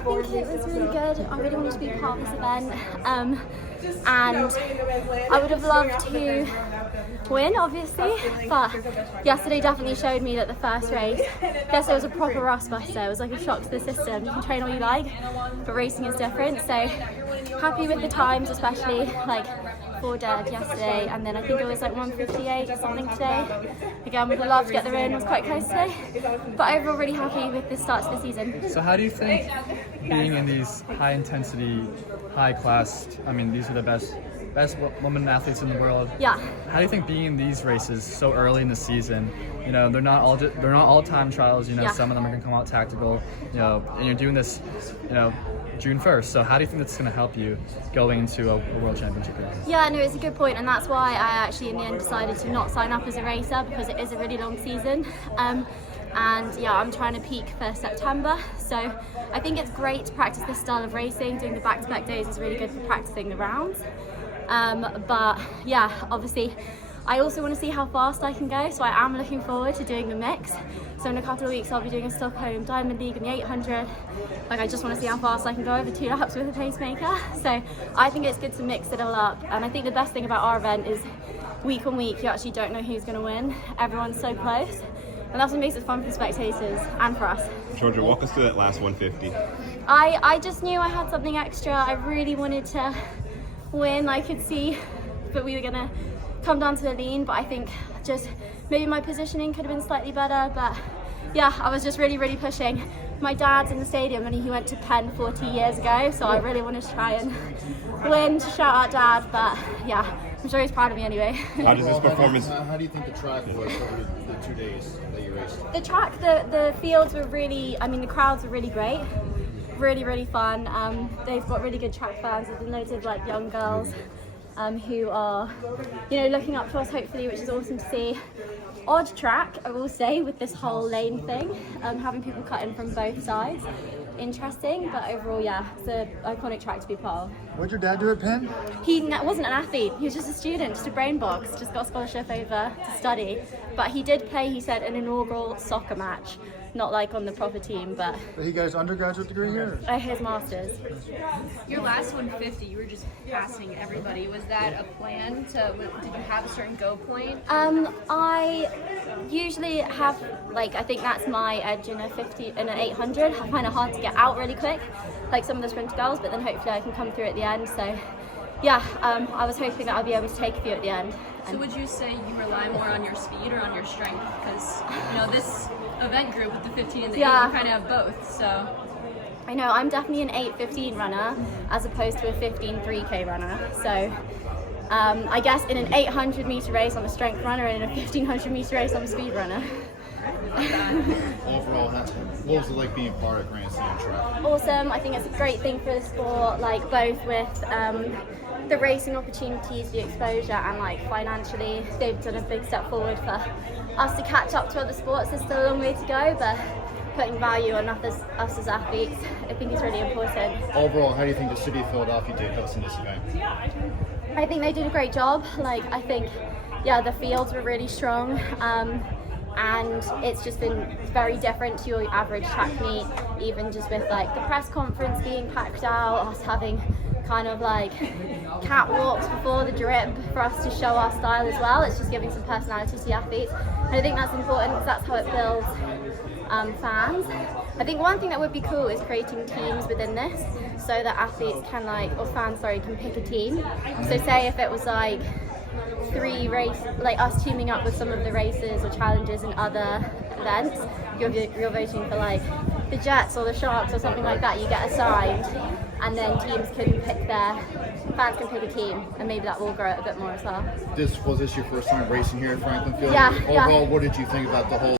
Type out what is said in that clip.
think it was really good. I really wanted to be part of this event, and I would have loved to win, obviously, but yesterday definitely showed me that the first race, yesterday was a proper rust buster. It was like a shock to the system. You can train all you like, but racing is different. So happy with the times, especially like 4 dead yesterday, and then I think it was like 1:58 or something today. Again, would have loved to get the win, was quite close today, but overall really happy with the start to the season. So how do you think being in these high intensity, high class, I mean these are the best women athletes in the world. Yeah. How do you think being in these races so early in the season, you know, they're not all time trials, you know, Yeah. some of them are gonna come out tactical, you know, and you're doing this, you know, June 1st. So how do you think that's going to help you going into a world championship race? Yeah, no, it's a good point, and that's why I actually in the end decided to not sign up as a racer, because it is a really long season. And yeah, I'm trying to peak for September, so I think it's great to practice this style of racing. Doing the back-to-back days is really good for practicing the rounds. But yeah, obviously I also want to see how fast I can go, so I am looking forward to doing the mix. So in a couple of weeks I'll be doing a Stockholm Diamond League in the 800. Like, I just want to see how fast I can go over 2 laps with a pacemaker. So I think it's good to mix it all up, and I think the best thing about our event is week on week you actually don't know who's going to win. Everyone's so close, and that's what makes it fun for the spectators and for us. Georgia, walk us through that last 150. I just knew I had something extra. I really wanted to win. I could see that we were going to come down to the lean, but I think just maybe my positioning could have been slightly better. But yeah, I was just really pushing. My dad's in the stadium and he went to Penn 40 years ago, so I really wanted to try and win to shout out Dad. But yeah, I'm sure he's proud of me anyway. How does this performance? How do you think the track was over the 2 days that you raced? The track, the fields were really, I mean the crowds were really great, really fun. They've got really good track fans. There's been loads of like young girls who are, you know, looking up to us hopefully, which is awesome to see. Odd track, I will say, with this whole lane thing, having people cut in from both sides. Interesting, but overall, yeah, it's an iconic track to be part of. What'd your dad do at Penn? He wasn't an athlete, he was just a student, just a brain box, just got a scholarship over to study. But he did play, he said, an inaugural soccer match. Not like on the proper team, but He got his undergraduate degree here? his master's. Your last 150, you were just passing everybody. Was that a plan? Did you have a certain go point? I usually have, like, I think that's my edge in a 50, in an 800. I find it hard to get out really quick, like some of the sprinter girls, but then hopefully I can come through at the end. So yeah, I was hoping that I'll be able to take a few at the end. So would you say you rely more on your speed or on your strength? Because, you know, this event group with the 15 and the 8, you kind of have both, so. I know, I'm definitely an 8:15 runner as opposed to a 15 3K runner. So I guess in an 800 meter race I'm a strength runner, and in a 1500 meter race I'm a speed runner. Overall, what was it like being part of Grand Slam track? Awesome. I think it's a great thing for the sport, like both with the racing opportunities, the exposure, and like financially they've done a big step forward for us to catch up to other sports. There's still a long way to go, but putting value on us as athletes, I think is really important. Overall, how do you think the city of Philadelphia did hosting this event? I think they did a great job. Like, I think, yeah, the fields were really strong. And it's just been very different to your average track meet, even just with like the press conference being packed out, us having kind of like catwalks before the drip for us to show our style as well. It's just giving some personality to the athletes, and I think that's important because that's how it builds fans. I think one thing that would be cool is creating teams within this, so that athletes can can pick a team. So say if it was like 3 races, like us teaming up with some of the races or challenges in other events, you're voting for like the Jets or the Sharks or something like that. You get assigned, and then fans can pick a team, and maybe that will grow it a bit more as well. Was this your first time racing here at Franklin Field? Yeah. Overall, what did you think about the whole